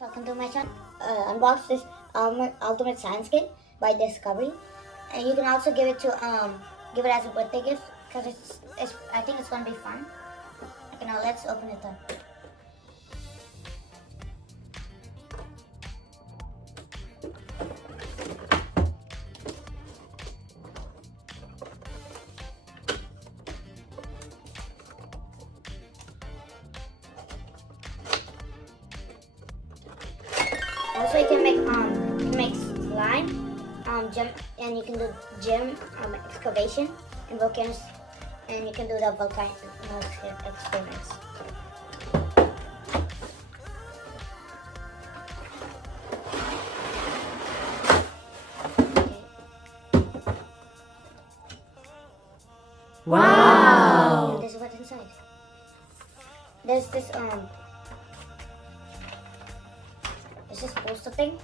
Welcome to my channel. Unbox this Ultimate Science Kit by Discovery, and you can also give it as a birthday gift because I think it's gonna be fun. Okay, now let's open it up. Also, you can make slime, gem, and you can do gem excavation and volcanoes, and you can do the volcano experiments. Wow! And this is what's inside. There's this poster thing.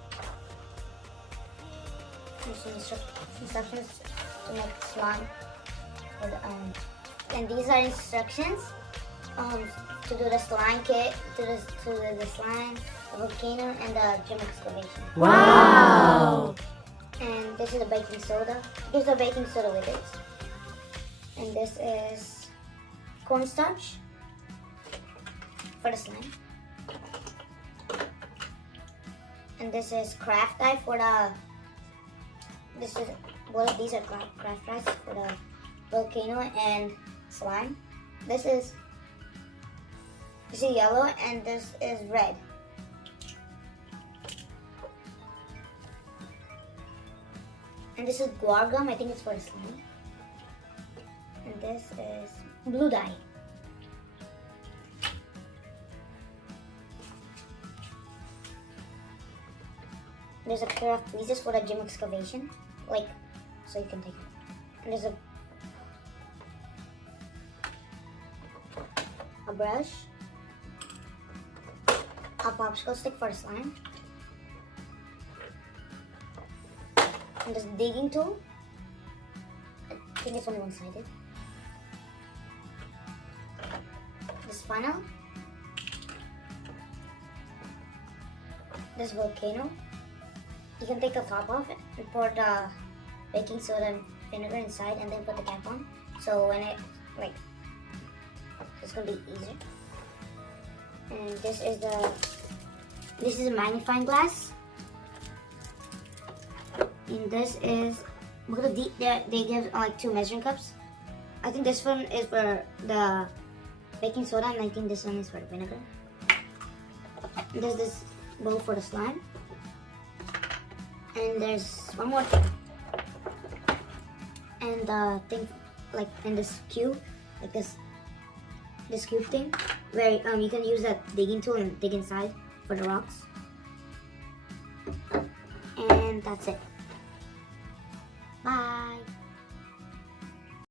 There's some instructions to make slime. And these are instructions to do the slime kit, to do the slime, the volcano, and the gem excavation. Wow! And this is the baking soda. It gives the baking soda with it. And this is cornstarch for the slime. And this is craft dye for the. These are craft dyes for the volcano and slime. This is yellow and this is red. And this is guar gum. I think it's for the slime. And this is blue dye. There's a pair of tweezers for the gem excavation, so you can take it. And there's a brush, a popsicle stick for slime, and this digging tool. I think it's only one-sided. This funnel, this volcano. You can take the top off and pour the baking soda and vinegar inside, and then put the cap on. So when it's gonna be easier. And this is a magnifying glass. And this is because they give two measuring cups. I think this one is for the baking soda, and I think this one is for the vinegar. And there's this bowl for the slime. And there's one more thing. And the thing, in this cube, this cube thing, where you can use that digging tool and dig inside for the rocks. And that's it. Bye.